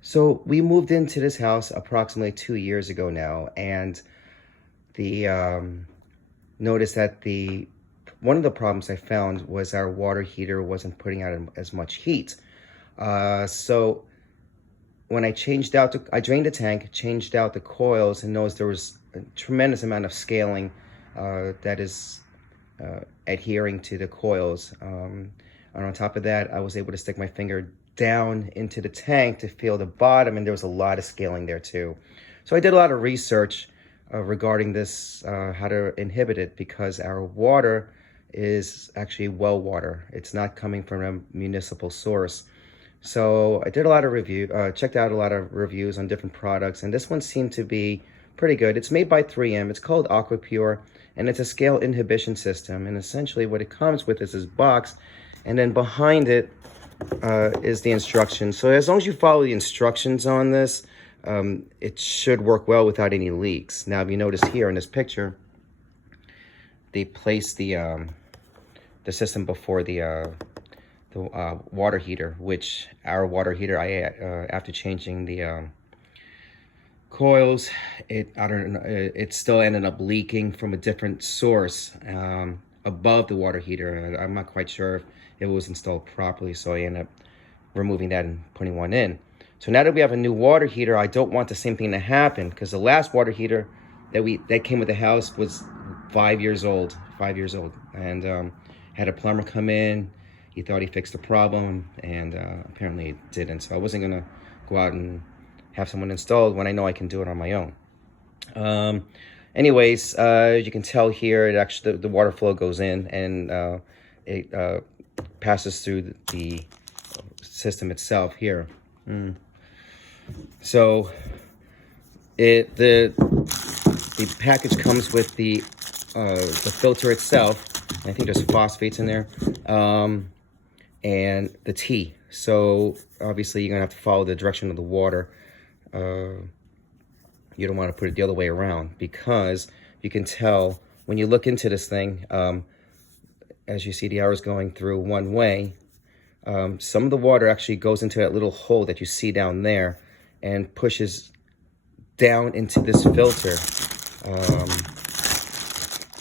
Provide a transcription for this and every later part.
So we moved into this house approximately 2 years ago now, and the noticed that the one of the problems I found was our water heater wasn't putting out as much heat. So when I I drained the tank, changed out the coils, and noticed there was a tremendous amount of scaling that is adhering to the coils. And on top of that, I was able to stick my finger down into the tank to feel the bottom, and there was a lot of scaling there too. So I did a lot of research regarding this, how to inhibit it, because our water is actually well water. It's not coming from a municipal source. So I did a lot of checked out a lot of reviews on different products, and this one seemed to be pretty good. It's made by 3M. It's called Aqua Pure, and it's a scale inhibition system. And essentially what it comes with is this box, and then behind it is the instructions. So as long as you follow the instructions on this, it should work well without any leaks. Now, if you notice here in this picture, they placed the system before the water heater, which our water heater, after changing the coils, it still ended up leaking from a different source above the water heater. I'm not quite sure if it was installed properly, so I ended up removing that and putting one in. So now that we have a new water heater, I don't want the same thing to happen, because the last water heater that came with the house was 5 years old, and had a plumber come in. He thought he fixed the problem, and apparently it didn't. So I wasn't gonna go out and have someone installed when I know I can do it on my own. Anyways, as you can tell here, it actually the water flow goes in, and it passes through the system itself here. So the package comes with the filter itself. I think there's phosphates in there, and the T. So obviously you're gonna have to follow the direction of the water. You don't want to put it the other way around, because you can tell when you look into this thing, as you see the arrows going through one way, some of the water actually goes into that little hole that you see down there and pushes down into this filter.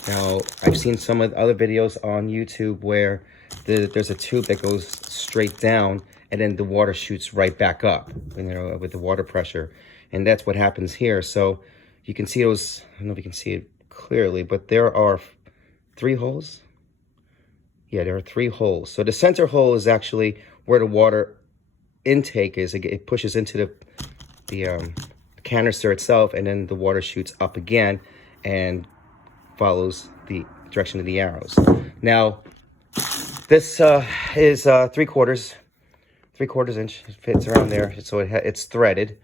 Now, I've seen some of the other videos on YouTube where there's a tube that goes straight down, and then the water shoots right back up, with the water pressure. And that's what happens here. So you can see those, I don't know if you can see it clearly, but there are 3 holes. Yeah, there are 3 holes. So the center hole is actually where the water intake is. It pushes into the canister itself, and then the water shoots up again and follows the direction of the arrows. Now, this is 3/4 inch. It fits around there, so it's threaded,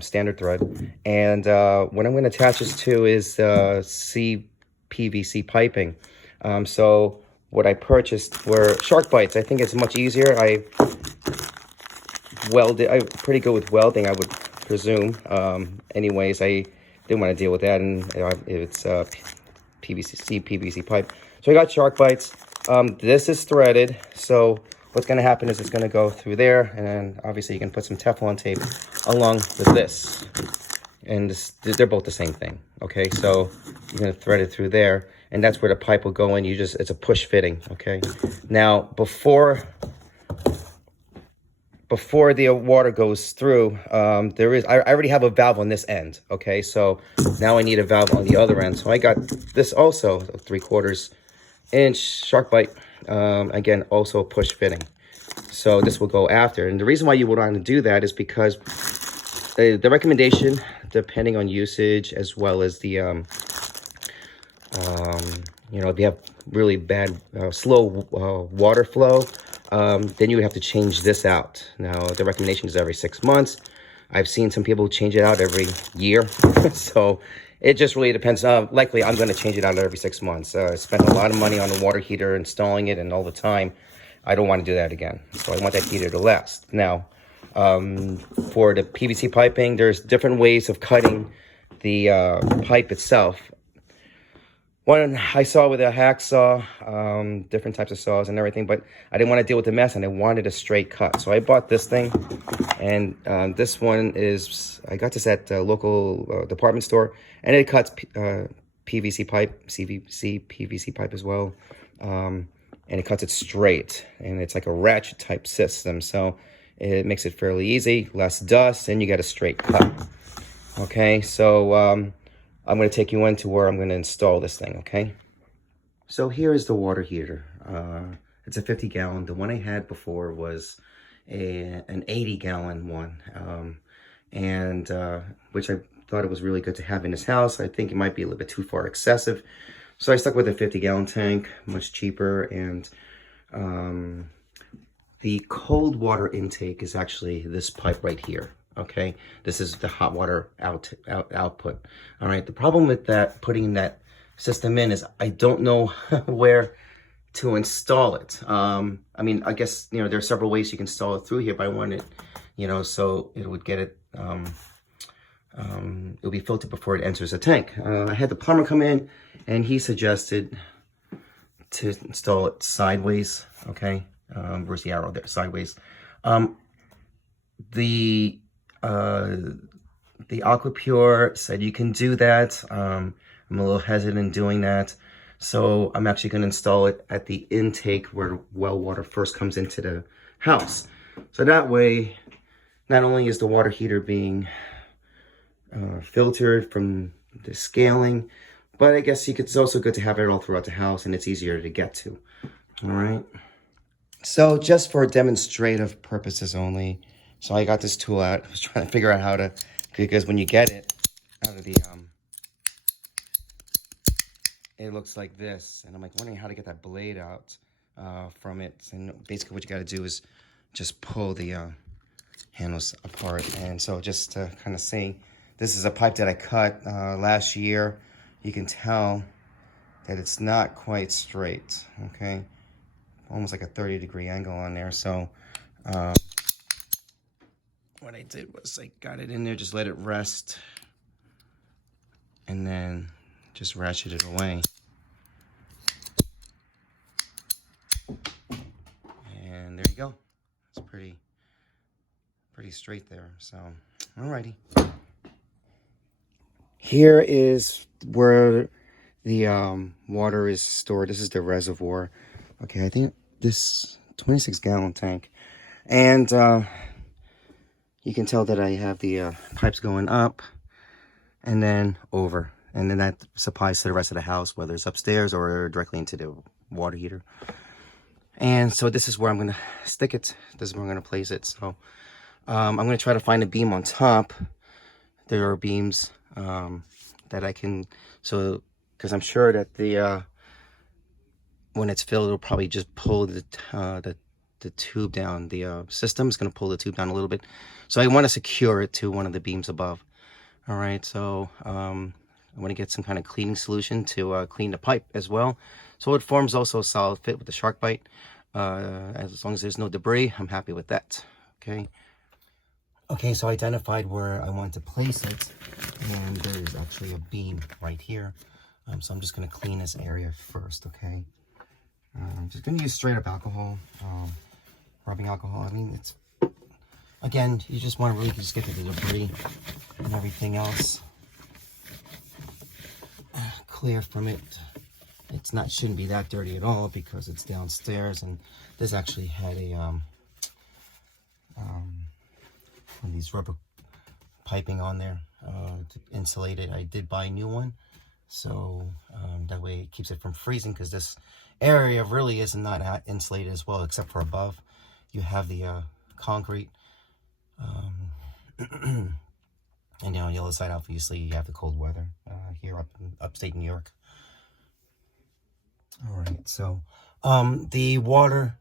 standard thread. And what I'm going to attach this to is CPVC piping. So what I purchased were shark bites. I think it's much easier. I'm pretty good with welding, I would presume. Anyways, I didn't want to deal with that, and it's PVC pipe. So I got shark bites. This is threaded, so what's going to happen is it's going to go through there, and then obviously you can put some Teflon tape along with this, and they're both the same thing. Okay, so you're going to thread it through there, and that's where the pipe will go in. It's a push fitting. Okay, now before the water goes through, I already have a valve on this end. Okay, so now I need a valve on the other end. So I got this also, a 3/4 inch shark bite. Again, also push fitting. So this will go after. And the reason why you would want to do that is because the recommendation, depending on usage, as well as the, if you have really bad, slow water flow, then you would have to change this out. Now, the recommendation is every 6 months. I've seen some people change it out every year. So it just really depends. Likely, I'm going to change it out every 6 months. I spent a lot of money on the water heater, installing it, and all the time. I don't want to do that again. So I want that heater to last. Now, for the PVC piping, there's different ways of cutting the pipe itself. One I saw with a hacksaw, different types of saws and everything, but I didn't want to deal with the mess, and I wanted a straight cut. So I bought this thing. And this one is, I got this at the local department store, and it cuts PVC pipe, CVC, PVC pipe as well. And it cuts it straight, and it's like a ratchet type system. So it makes it fairly easy, less dust, and you get a straight cut. Okay, so I'm going to take you into where I'm going to install this thing, okay? So here is the water heater. It's a 50-gallon. The one I had before was an 80-gallon one, which I thought it was really good to have in this house. I think it might be a little bit too far excessive. So I stuck with a 50-gallon tank, much cheaper, and the cold water intake is actually this pipe right here. Okay, this is the hot water output. All right, the problem with that, putting that system in, is I don't know where to install it. I mean, I guess, you know, there are several ways you can install it through here, but I want it, you know, so it would get it, it'll be filtered before it enters the tank. I had the plumber come in, and he suggested to install it sideways. Okay, where's the arrow there? Sideways. The Aqua Pure said you can do that. I'm a little hesitant doing that. So I'm actually going to install it at the intake where well water first comes into the house. So that way, not only is the water heater being filtered from the scaling, but I guess it's also good to have it all throughout the house, and it's easier to get to. All right. So just for demonstrative purposes only, so I got this tool out. I was trying to figure out how to, because when you get it out of the, it looks like this. And I'm like wondering how to get that blade out from it. And basically what you got to do is just pull the handles apart. And so just to kind of see, this is a pipe that I cut last year. You can tell that it's not quite straight, okay? Almost like a 30-degree angle on there. So what I did was I got it in there, just let it rest, and then just ratchet it away. And there you go. It's pretty straight there. So, alrighty. Here is where the water is stored. This is the reservoir. Okay, I think this 26-gallon tank. And you can tell that I have the pipes going up and then over. And then that supplies to the rest of the house, whether it's upstairs or directly into the water heater. And so this is where I'm going to stick it. This is where I'm going to place it. So I'm going to try to find a beam on top. There are beams that I can, so, because I'm sure that the, when it's filled, it'll probably just pull the tube down. The system is going to pull the tube down a little bit. So I want to secure it to one of the beams above. All right, so I'm going to get some kind of cleaning solution to clean the pipe as well. So it forms also a solid fit with the shark bite. As long as there's no debris, I'm happy with that. Okay. Okay, so I identified where I want to place it, and there is actually a beam right here. So I'm just going to clean this area first, okay? I'm just going to use straight up alcohol, rubbing alcohol. I mean, it's, again, you just want to really just get to the debris and everything else clear from it. It's not, shouldn't be that dirty at all because it's downstairs, and this actually had a one of these rubber piping on there to insulate it. I did buy a new one, so that way it keeps it from freezing, because this area really is not insulated as well, except for above. You have the concrete, and then on the other side, obviously, you have the cold weather here up in upstate New York. All right, so the water,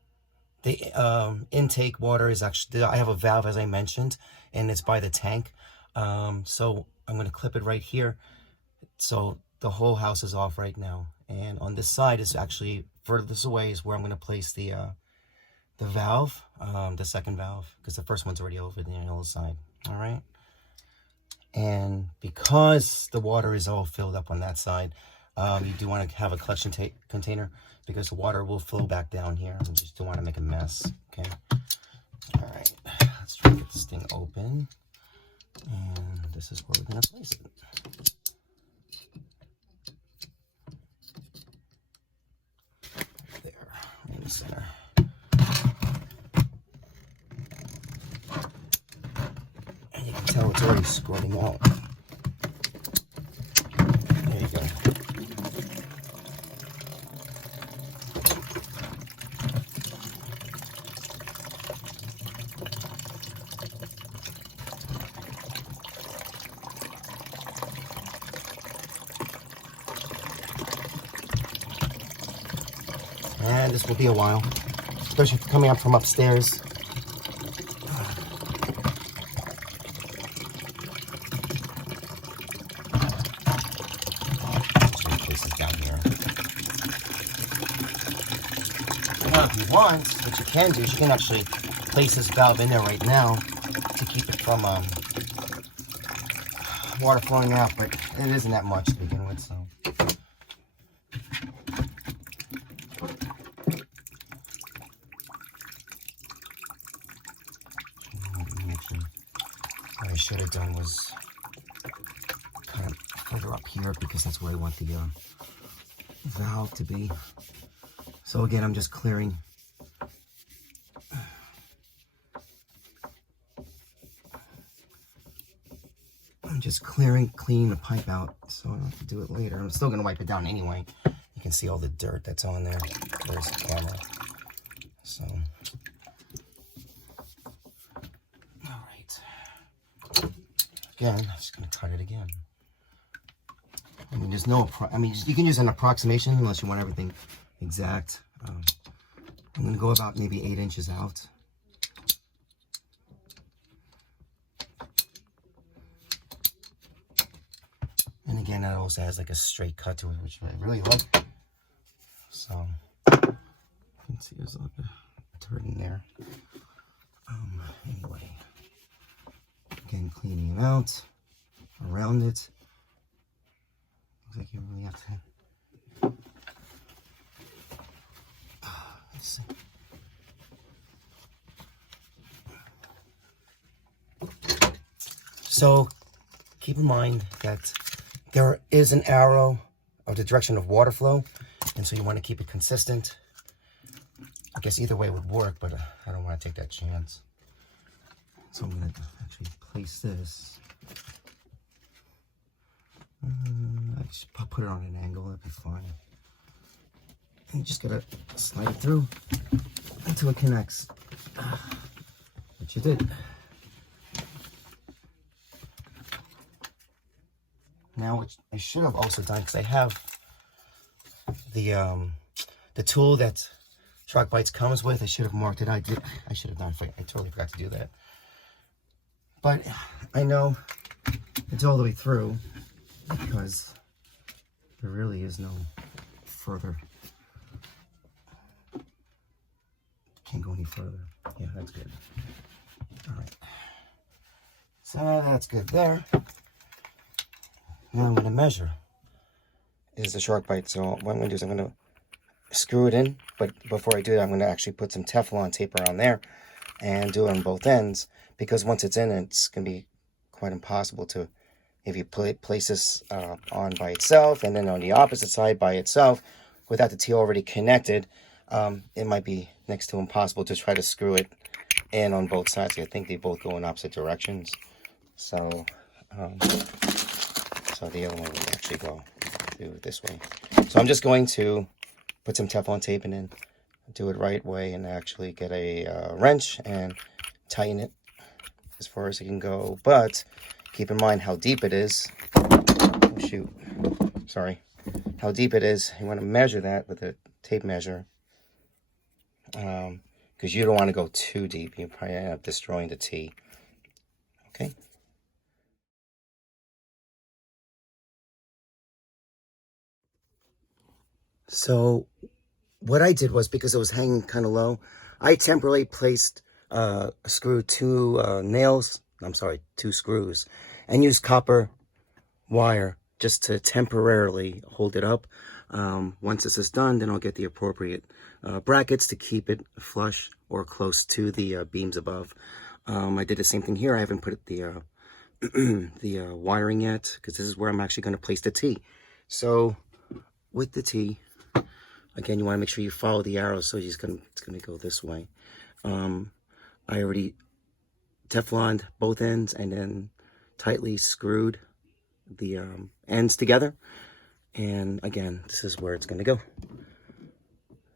the intake water is actually, I have a valve, as I mentioned, and it's by the tank. So I'm going to clip it right here. So the whole house is off right now. And on this side is actually furthest away is where I'm going to place the valve, the second valve, because the first one's already over the other side. All right. And because the water is all filled up on that side, you do want to have a collection container, because the water will flow back down here. You just don't want to make a mess, okay? All right, let's try to get this thing open, and this is where we're going to place it. There, in the center. And you can tell it's already squirting out. There you go. And this will be a while, especially if coming up from upstairs. This is down here. Now, if you want, what you can do is you can actually place this valve in there right now to keep it from water flowing out, but it isn't that much to begin with, so. What I should have done was kind of further up here because that's where I want the valve to be. So again, I'm just clearing. I'm just cleaning the pipe out so I don't have to do it later. I'm still going to wipe it down anyway. You can see all the dirt that's on there. There's the camera. So, all right. Again, I'm just going to cut it again. I mean, there's no, you can use an approximation unless you want everything exact. I'm going to go about maybe 8 inches out. And again, that also has like a straight cut to it, which I really like. So, you can see there's like a turd in there. Anyway, again, cleaning it out, around it. Looks like you really have to. Let's see. So, keep in mind that there is an arrow of the direction of water flow, and so you want to keep it consistent. I guess either way would work, but I don't want to take that chance. So I'm going to actually place this. I just put it on an angle, that'd be fine. And you just gotta slide it through until it connects, which you did. Now, which I should have also done, because I have the tool that Shark Bites comes with. I should have marked it. I should have done. I totally forgot to do that. But I know it's all the way through because there really is no further. Can't go any further. Yeah, that's good. All right. So that's good there. Now I'm going to measure. This is the Shark Bite. So what I'm going to do is I'm going to screw it in. But before I do that, I'm going to actually put some Teflon tape around there and do it on both ends. Because once it's in, it's going to be quite impossible to, if you place this on by itself and then on the opposite side by itself, without the T already connected, it might be next to impossible to try to screw it in on both sides. I think they both go in opposite directions. So, so the other one would actually go this way. So I'm just going to put some Teflon tape and then do it right way and actually get a wrench and tighten it as far as it can go. But keep in mind how deep it is. Oh, shoot. Sorry. How deep it is. You want to measure that with a tape measure. Because you don't want to go too deep. You probably end up destroying the T. Okay. So what I did was, because it was hanging kind of low, I temporarily placed two screws, and used copper wire just to temporarily hold it up. Once this is done, then I'll get the appropriate brackets to keep it flush or close to the beams above. I did the same thing here. I haven't put the wiring yet, because this is where I'm actually going to place the T. So with the T, again, you want to make sure you follow the arrow, so it's gonna go this way. I already Tefloned both ends and then tightly screwed the ends together. And again, this is where it's going to go.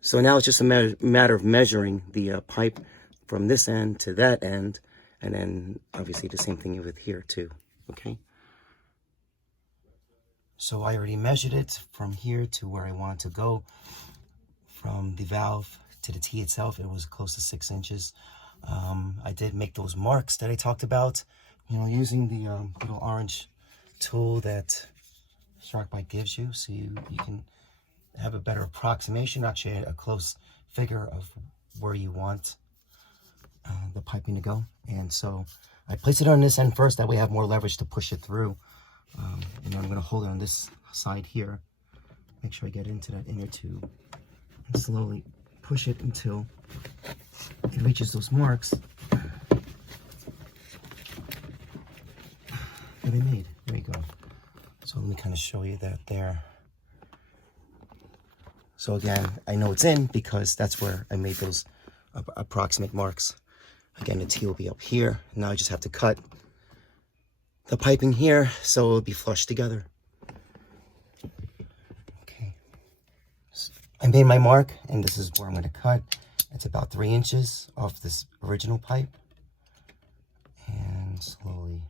So now it's just a matter of measuring the pipe from this end to that end, and then obviously the same thing with here too. Okay. So I already measured it from here to where I want to go. From the valve to the T itself, it was close to 6 inches. I did make those marks that I talked about, you know, using the little orange tool that SharkBite gives you, so you can have a better approximation, actually a close figure of where you want the piping to go. And so I place it on this end first, that way I have more leverage to push it through. And then I'm going to hold it on this side here, make sure I get into that inner tube, and slowly push it until it reaches those marks that I made. There you go. So let me kind of show you that there. So again, I know it's in because that's where I made those approximate marks. Again, the T will be up here. Now I just have to cut the piping here so it'll be flush together. Okay. So I made my mark, and this is where I'm going to cut. It's about 3 inches off this original pipe. And slowly,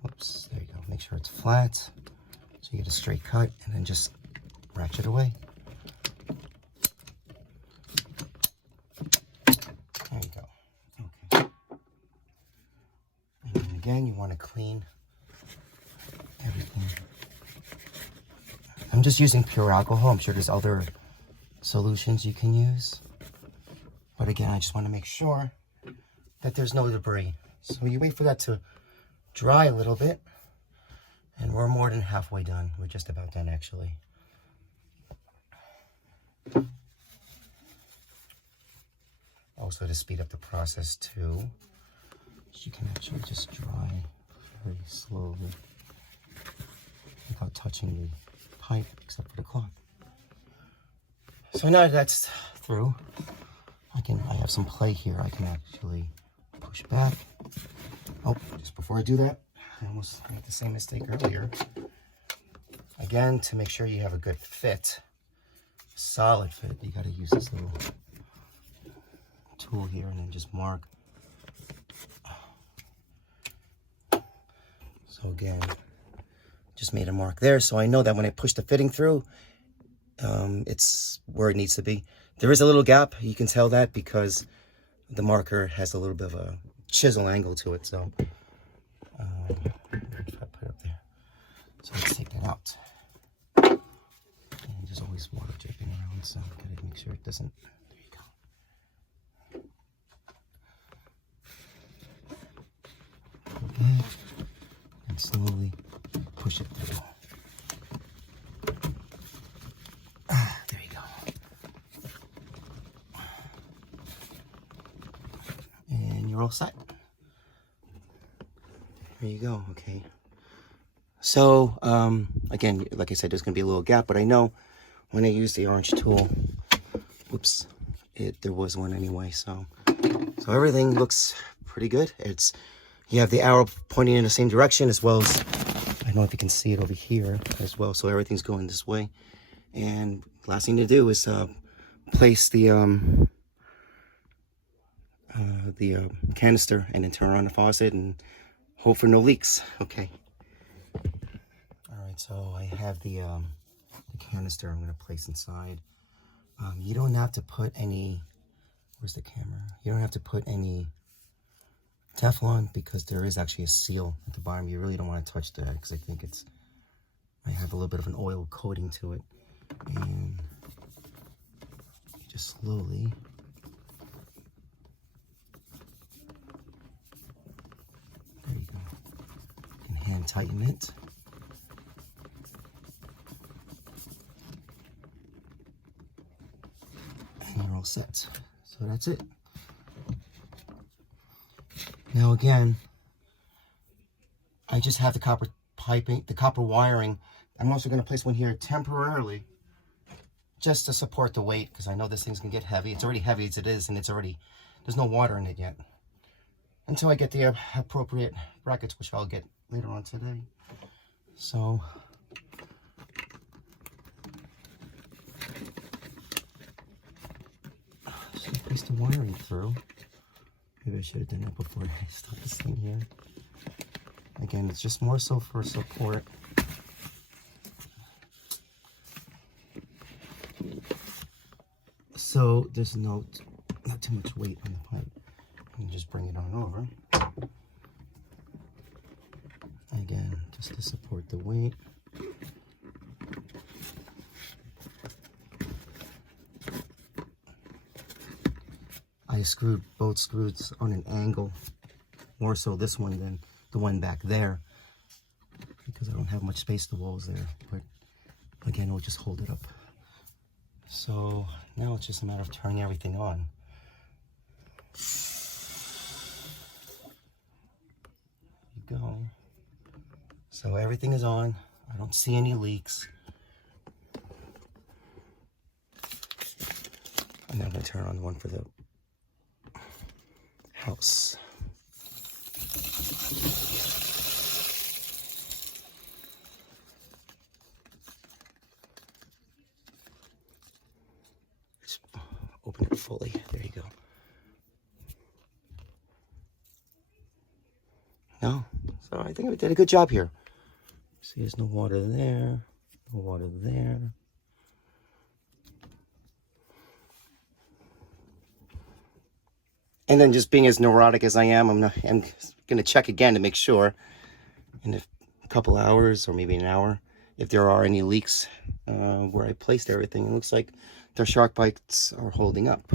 whoops, there you go. Make sure it's flat so you get a straight cut, and then just ratchet away. There you go. Okay. And then again, you want to clean everything. I'm just using pure alcohol. I'm sure there's other solutions you can use. But again, I just want to make sure that there's no debris. So you wait for that to dry a little bit. And we're more than halfway done. We're just about done, actually. Also, to speed up the process too, you can actually just dry very slowly without touching the pipe, except for the cloth. So now that's through, I have some play here. I can actually push back. Oh, just before I do that, I almost made the same mistake earlier. Again, to make sure you have a good fit, solid fit, you got to use this little tool here and then just mark. So again, just made a mark there, so I know that when I push the fitting through, it's where it needs to be. There is a little gap, you can tell that because the marker has a little bit of a chisel angle to it. So if I put it up there, so let's take that out. And there's always water dripping around, so gotta make sure it doesn't. There you go. Okay. And slowly push it through. There you go. And you're all set. There you go. Okay. So, again, like I said, there's going to be a little gap, but I know when I use the orange tool, whoops, there was one anyway. So everything looks pretty good. You have the arrow pointing in the same direction, as well as, I don't know if you can see it over here as well. So everything's going this way. And last thing to do is place the canister and then turn on the faucet and hope for no leaks. Okay. All right, so I have the canister I'm going to place inside. You don't have to put any, where's the camera? You don't have to put any Teflon because there is actually a seal at the bottom. You really don't want to touch that because I think I have a little bit of an oil coating to it. And just slowly there you go. You can hand tighten it. And you're all set. So that's it. Now again, I just have the copper piping, the copper wiring. I'm also going to place one here temporarily, just to support the weight, because I know this thing's going to get heavy. It's already heavy as it is, and there's no water in it yet. Until I get the appropriate brackets, which I'll get later on today. So, should I place the wiring through? Maybe I should have done that before I start this thing here. Again, it's just more so for support. So there's not too much weight on the pipe. You can just bring it on over. Again, just to support the weight. I screwed both screws on an angle, more so this one than the one back there, because I don't have much space, the walls there, but again, it'll just hold it up. So now it's just a matter of turning everything on. There you go. So everything is on. I don't see any leaks. And I'm going to turn on the one for the house. Let's open it fully. There you go. No, so I think we did a good job here. See, there's no water there, no water there. And then just being as neurotic as I am, I'm going to check again to make sure in a couple hours or maybe an hour if there are any leaks where I placed everything. It looks like the shark bites are holding up.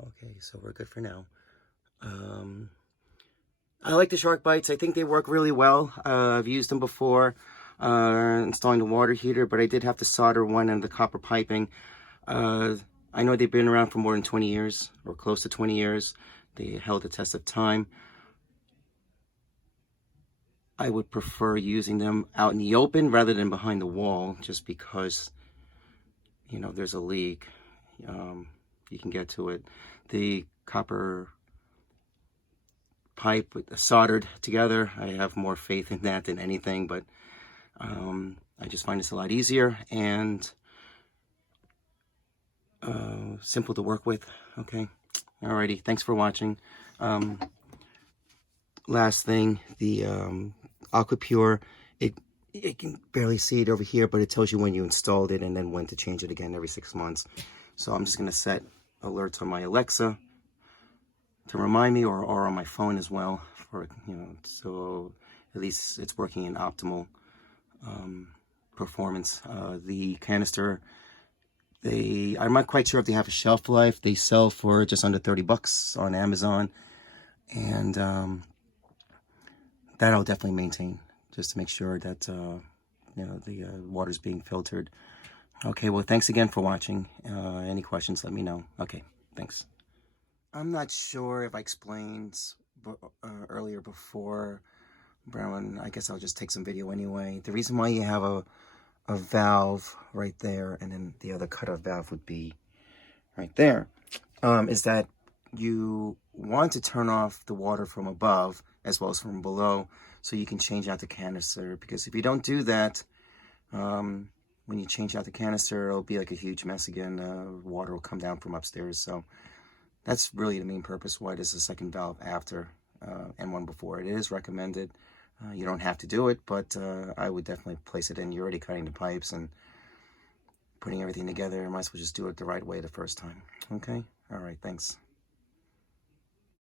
Okay, so we're good for now. I like the shark bites. I think they work really well. I've used them before. Installing the water heater, but I did have to solder one end of the copper piping. I know they've been around for more than 20 years, or close to 20 years. They held the test of time. I would prefer using them out in the open rather than behind the wall, just because, you know, there's a leak. You can get to it. The copper pipe with soldered together, I have more faith in that than anything, but I just find this a lot easier and simple to work with. Okay, alrighty, thanks for watching. Last thing, the Aqua Pure, it can barely see it over here, but it tells you when you installed it and then when to change it again every 6 months. So I'm just going to set alerts on my Alexa to remind me, or on my phone as well, for, you know, so at least it's working in optimal performance. The canister, I'm not quite sure if they have a shelf life. They sell for just under 30 bucks on Amazon, and that I'll definitely maintain, just to make sure that you know, the water's being filtered. Okay, well, thanks again for watching. Any questions, let me know. Okay, thanks. I'm not sure if I explained earlier before, Brown. I guess I'll just take some video anyway. The reason why you have a valve right there, and then the other cutoff valve would be right there, is that you want to turn off the water from above as well as from below, so you can change out the canister. Because if you don't do that, when you change out the canister, it'll be like a huge mess again. Water will come down from upstairs. So that's really the main purpose why there's a second valve after and one before. It is recommended. You don't have to do it, but I would definitely place it in. You're already cutting the pipes and putting everything together. I might as well just do it the right way the first time. Okay? All right, thanks.